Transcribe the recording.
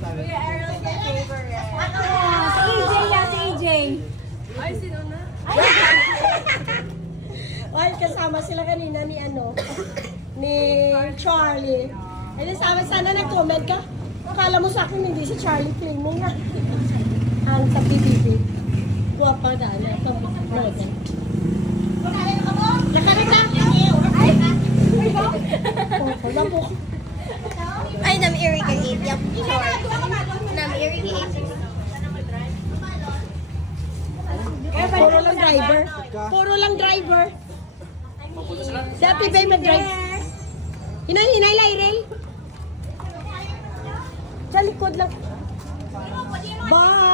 Kuya Aaron's my favorite. Si EJ yan, si EJ. Ay, sino na? Well, kasama sila kanina ni ni Charlie. Ay, sabi sana nag-comment ka. Akala mo sa akin hindi si Charlie film mo nga. Ang sa PBB. Kuha pa na. Nakarita. Ay, nam-iri ka 8. Yup, sure. Nam-iri ka 8. Puro lang driver. Puro lang driver. Si Ate Bay mag-drive. Hinay, Lairel. Sa likod lang. Bye!